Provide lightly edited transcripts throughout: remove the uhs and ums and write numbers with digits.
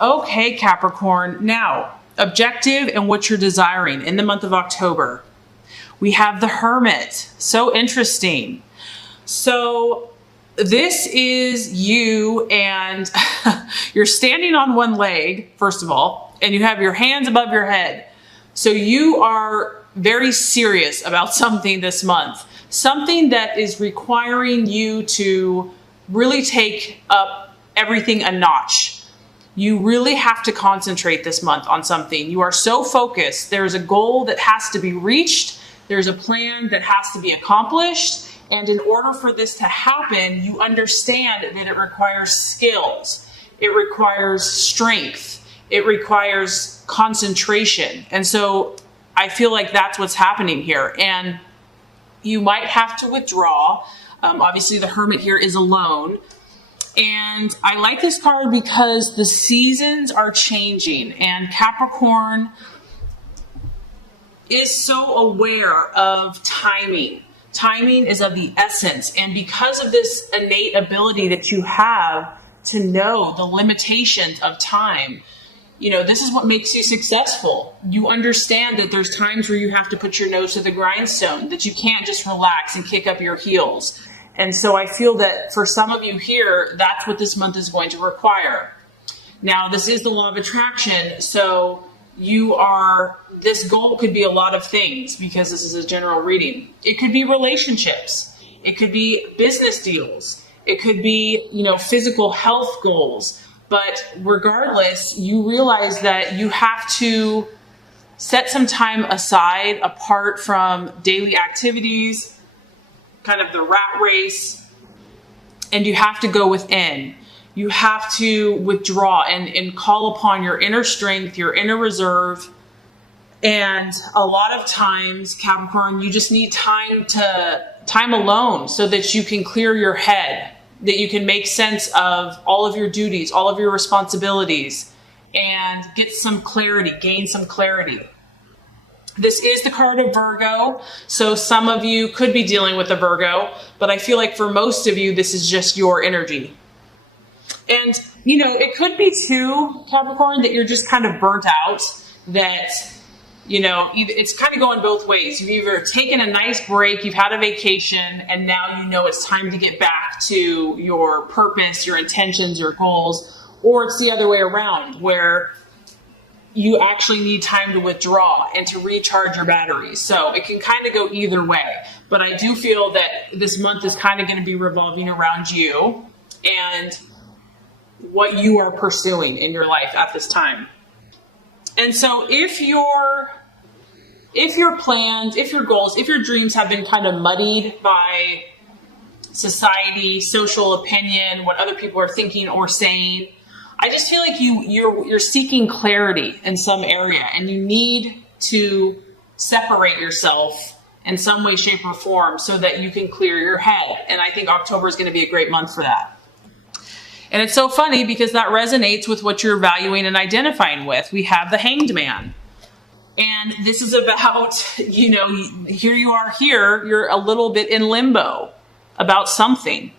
Okay, Capricorn. Now, objective and what you're desiring in the month of October. We have the Hermit. So interesting. So this is you, and you're standing on one leg, first of all, and you have your hands above your head. So you are very serious about something this month, something that is requiring you to really take up everything a notch. You really have to concentrate this month on something. You are so focused. There's a goal that has to be reached. There's a plan that has to be accomplished. And in order for this to happen, you understand that it requires skills. It requires strength. It requires concentration. And so I feel like that's what's happening here. And you might have to withdraw. Obviously, the Hermit here is alone. And I like this card because the seasons are changing, and Capricorn is so aware of timing. Timing is of the essence. And because of this innate ability that you have to know the limitations of time, this is what makes you successful. You understand that there's times where you have to put your nose to the grindstone, that you can't just relax and kick up your heels. And so I feel that for some of you here, that's what this month is going to require. Now, this is the law of attraction. So this goal could be a lot of things because this is a general reading. It could be relationships. It could be business deals. It could be, physical health goals. But regardless, you realize that you have to set some time aside apart from daily activities, kind of the rat race, and you have to go within. You have to withdraw and call upon your inner strength, your inner reserve. And a lot of times, Capricorn, you just need time alone so that you can clear your head, that you can make sense of all of your duties, all of your responsibilities, and get some clarity, gain some clarity. This is the card of Virgo, so some of you could be dealing with a Virgo, but I feel like for most of you, this is just your energy. And, it could be too, Capricorn, that you're just kind of burnt out, that, it's kind of going both ways. You've either taken a nice break, you've had a vacation, and now it's time to get back to your purpose, your intentions, your goals, or it's the other way around, where you actually need time to withdraw and to recharge your batteries. So it can kind of go either way. But I do feel that this month is kind of going to be revolving around you and what you are pursuing in your life at this time. And so if your plans, if your goals, if your dreams have been kind of muddied by society, social opinion, what other people are thinking or saying, I just feel like you're seeking clarity in some area, and you need to separate yourself in some way, shape, or form so that you can clear your head. And I think October is going to be a great month for that. And it's so funny because that resonates with what you're valuing and identifying with. We have the Hanged Man. And this is about, here you are here, you're a little bit in limbo about something.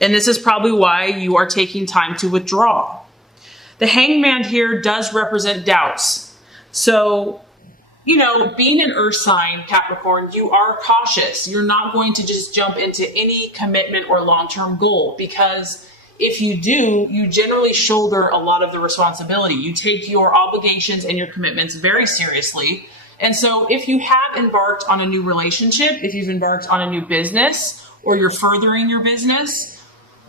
And this is probably why you are taking time to withdraw. The Hangman here does represent doubts. So, being an earth sign, Capricorn, you are cautious. You're not going to just jump into any commitment or long-term goal, because if you do, you generally shoulder a lot of the responsibility. You take your obligations and your commitments very seriously. And so if you have embarked on a new relationship, if you've embarked on a new business, or you're furthering your business,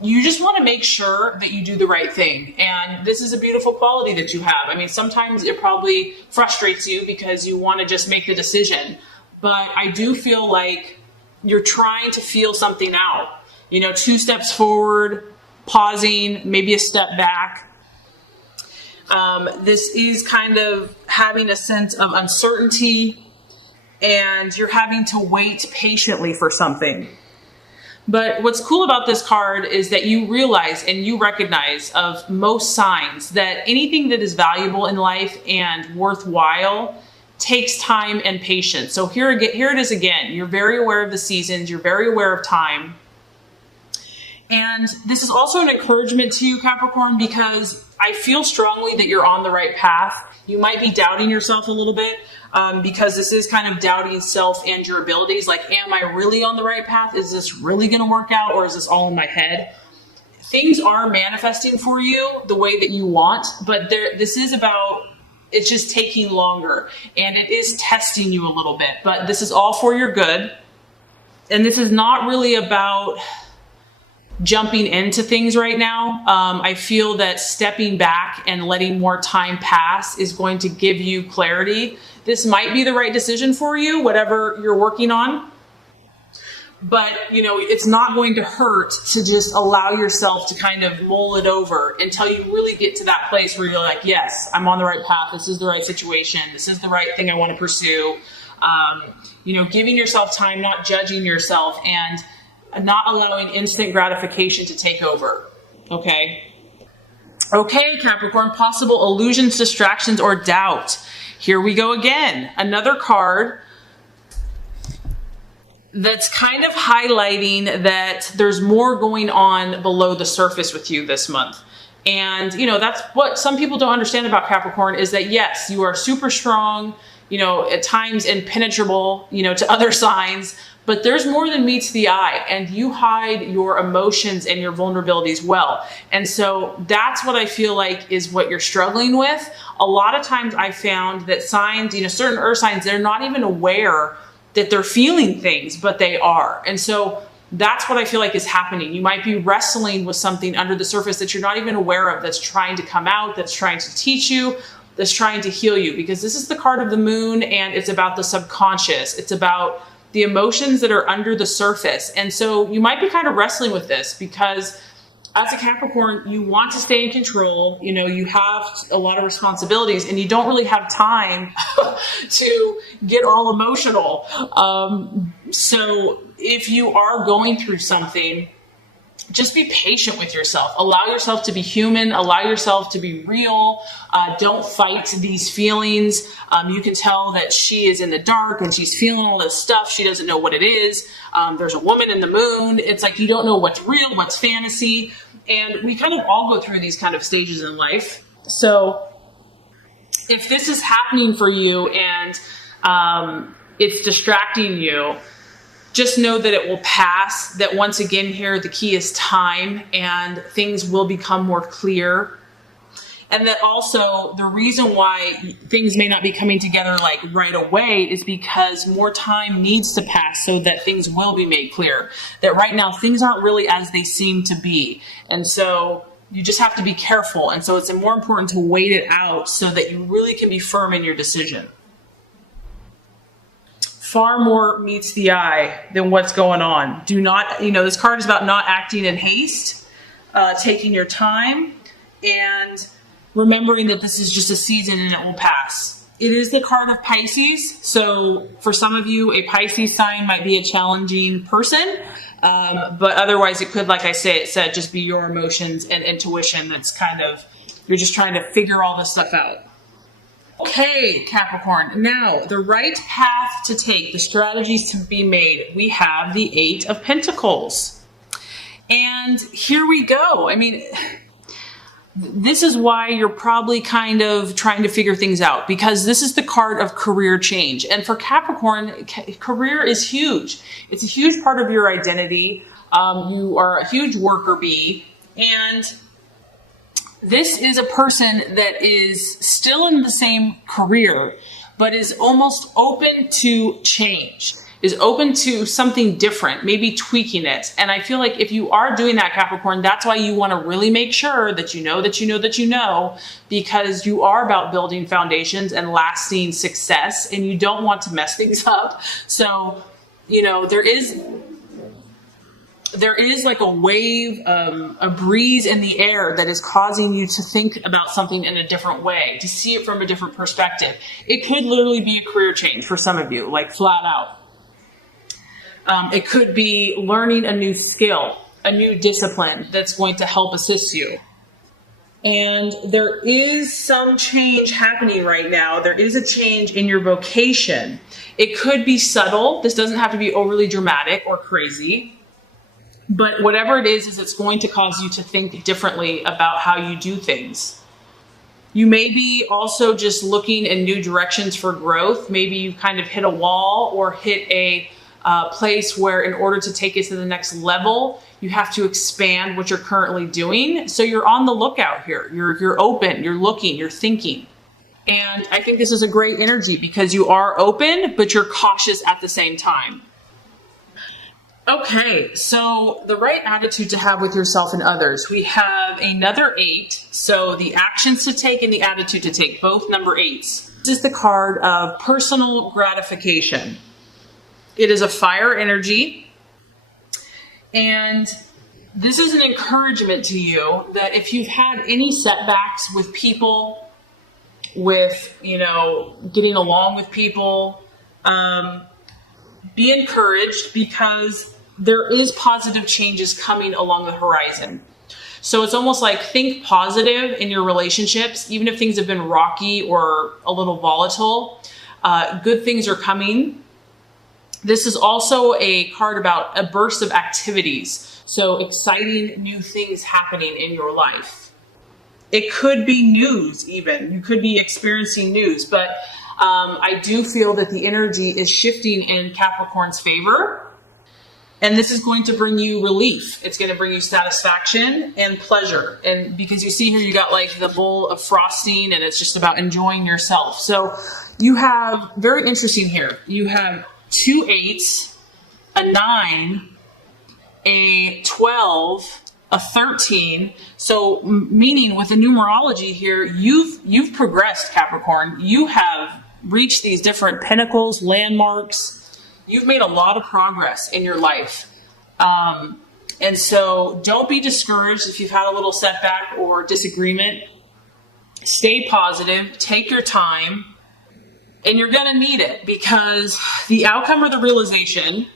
you just want to make sure that you do the right thing. And this is a beautiful quality that you have. I mean, sometimes it probably frustrates you because you want to just make the decision. But I do feel like you're trying to feel something out. 2 steps forward, pausing, maybe a step back. This is kind of having a sense of uncertainty, and you're having to wait patiently for something. But what's cool about this card is that you realize and you recognize of most signs that anything that is valuable in life and worthwhile takes time and patience. So here it is again. You're very aware of the seasons. You're very aware of time. And this is also an encouragement to you, Capricorn, because I feel strongly that you're on the right path. You might be doubting yourself a little bit because this is kind of doubting self and your abilities. Like, am I really on the right path? Is this really going to work out, or is this all in my head? Things are manifesting for you the way that you want, but this is about, it's just taking longer, and it is testing you a little bit, but this is all for your good. And this is not really about jumping into things right now. I feel that stepping back and letting more time pass is going to give you clarity. This might be the right decision for you, whatever you're working on. But, it's not going to hurt to just allow yourself to kind of mull it over until you really get to that place where you're like, yes, I'm on the right path. This is the right situation. This is the right thing I want to pursue. Giving yourself time, not judging yourself, and not allowing instant gratification to take over. Okay, Capricorn, possible illusions, distractions, or doubt. Here we go again. Another card that's kind of highlighting that there's more going on below the surface with you this month. And, that's what some people don't understand about Capricorn, is that, yes, you are super strong, at times impenetrable, to other signs, but there's more than meets the eye, and you hide your emotions and your vulnerabilities well. And so that's what I feel like is what you're struggling with. A lot of times I found that signs, certain earth signs, they're not even aware that they're feeling things, but they are. And so that's what I feel like is happening. You might be wrestling with something under the surface that you're not even aware of, that's trying to come out, that's trying to teach you, that's trying to heal you, because this is the card of the moon, and it's about the subconscious. It's about the emotions that are under the surface. And so you might be kind of wrestling with this because as a Capricorn, you want to stay in control. You have a lot of responsibilities, and you don't really have time to get all emotional. So if you are going through something, just be patient with yourself. Allow yourself to be human. Allow yourself to be real. Don't fight these feelings. You can tell that she is in the dark and she's feeling all this stuff. She doesn't know what it is. There's a woman in the moon. It's like you don't know what's real, what's fantasy. And we kind of all go through these kind of stages in life. So if this is happening for you and it's distracting you, just know that it will pass, that once again here, the key is time, and things will become more clear. And that also the reason why things may not be coming together like right away is because more time needs to pass so that things will be made clear. That right now things aren't really as they seem to be. And so you just have to be careful. And so it's more important to wait it out so that you really can be firm in your decision. Far more meets the eye than what's going on. Do not, this card is about not acting in haste, taking your time, and remembering that this is just a season and it will pass. It is the card of Pisces. So for some of you, a Pisces sign might be a challenging person. But otherwise it could, like I said, just be your emotions and intuition. That's kind of, you're just trying to figure all this stuff out. Okay, Capricorn, now the right path to take, the strategies to be made. We have the 8 of Pentacles. And here we go. I mean, this is why you're probably kind of trying to figure things out, because this is the card of career change. And for Capricorn, career is huge. It's a huge part of your identity. You are a huge worker bee. And this is a person that is still in the same career, but is almost open to change, is open to something different, maybe tweaking it. And I feel like if you are doing that, Capricorn, that's why you want to really make sure that you know, because you are about building foundations and lasting success, and you don't want to mess things up. So, there is like a wave, a breeze in the air that is causing you to think about something in a different way, to see it from a different perspective. It could literally be a career change for some of you, like flat out. It could be learning a new skill, a new discipline that's going to help assist you. And there is some change happening right now. There is a change in your vocation. It could be subtle. This doesn't have to be overly dramatic or crazy. But whatever it is it's going to cause you to think differently about how you do things. You may be also just looking in new directions for growth. Maybe you kind of hit a wall or hit a place where in order to take it to the next level, you have to expand what you're currently doing. So you're on the lookout here. You're open, you're looking, you're thinking. And I think this is a great energy because you are open, but you're cautious at the same time. Okay, so the right attitude to have with yourself and others. We have another 8. So the actions to take and the attitude to take, both number 8s. This is the card of personal gratification. It is a fire energy. And this is an encouragement to you that if you've had any setbacks with people, with, getting along with people, be encouraged because there is positive changes coming along the horizon. So it's almost like think positive in your relationships, even if things have been rocky or a little volatile, good things are coming. This is also a card about a burst of activities. So exciting new things happening in your life. It could be news even. You could be experiencing news, but I do feel that the energy is shifting in Capricorn's favor. And this is going to bring you relief. It's going to bring you satisfaction and pleasure. And because you see here, you got like the bowl of frosting and it's just about enjoying yourself. So you have, very interesting here, you have 2 8s, a 9, a 12, a 13. So meaning with the numerology here, you've progressed, Capricorn. You have reached these different pinnacles, landmarks. You've made a lot of progress in your life. And so don't be discouraged if you've had a little setback or disagreement. Stay positive, take your time, and you're going to need it because the outcome or the realization,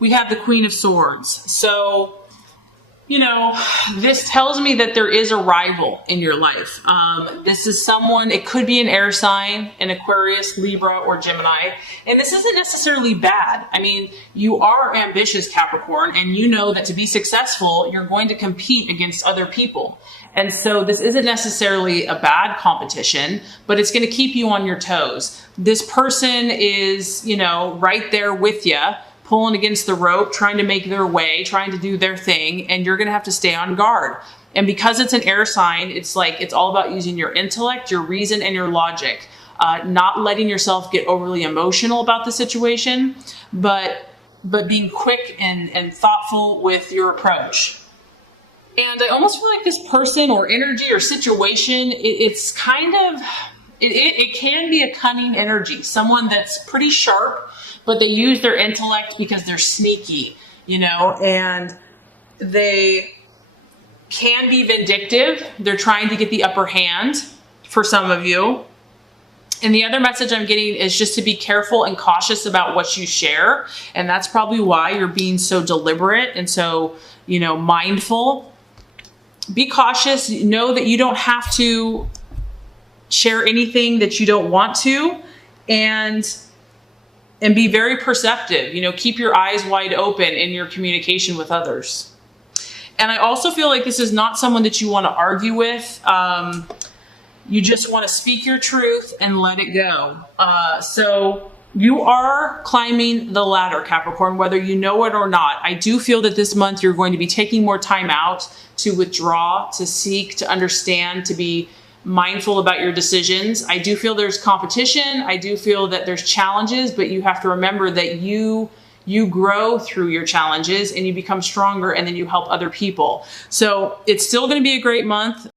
we have the Queen of Swords. So, this tells me that there is a rival in your life. This is someone, it could be an air sign, an Aquarius, Libra, or Gemini. And this isn't necessarily bad. I mean, you are ambitious, Capricorn, and you know that to be successful, you're going to compete against other people. And so this isn't necessarily a bad competition, but it's going to keep you on your toes. This person is, right there with you, pulling against the rope, trying to make their way, trying to do their thing, and you're going to have to stay on guard. And because it's an air sign, it's all about using your intellect, your reason, and your logic, not letting yourself get overly emotional about the situation, but being quick and thoughtful with your approach. And I almost feel like this person or energy or situation, it's kind of, it can be a cunning energy, someone that's pretty sharp, but they use their intellect because they're sneaky, and they can be vindictive. They're trying to get the upper hand for some of you. And the other message I'm getting is just to be careful and cautious about what you share. And that's probably why you're being so deliberate and so, mindful. Be cautious. Know that you don't have to share anything that you don't want to. And be very perceptive, keep your eyes wide open in your communication with others. And I also feel like this is not someone that you want to argue with. You just want to speak your truth and let it go. So you are climbing the ladder, Capricorn, whether you know it or not. I do feel that this month you're going to be taking more time out to withdraw, to seek, to understand, to be mindful about your decisions. I do feel there's competition. I do feel that there's challenges, but you have to remember that you grow through your challenges and you become stronger and then you help other people. So it's still going to be a great month.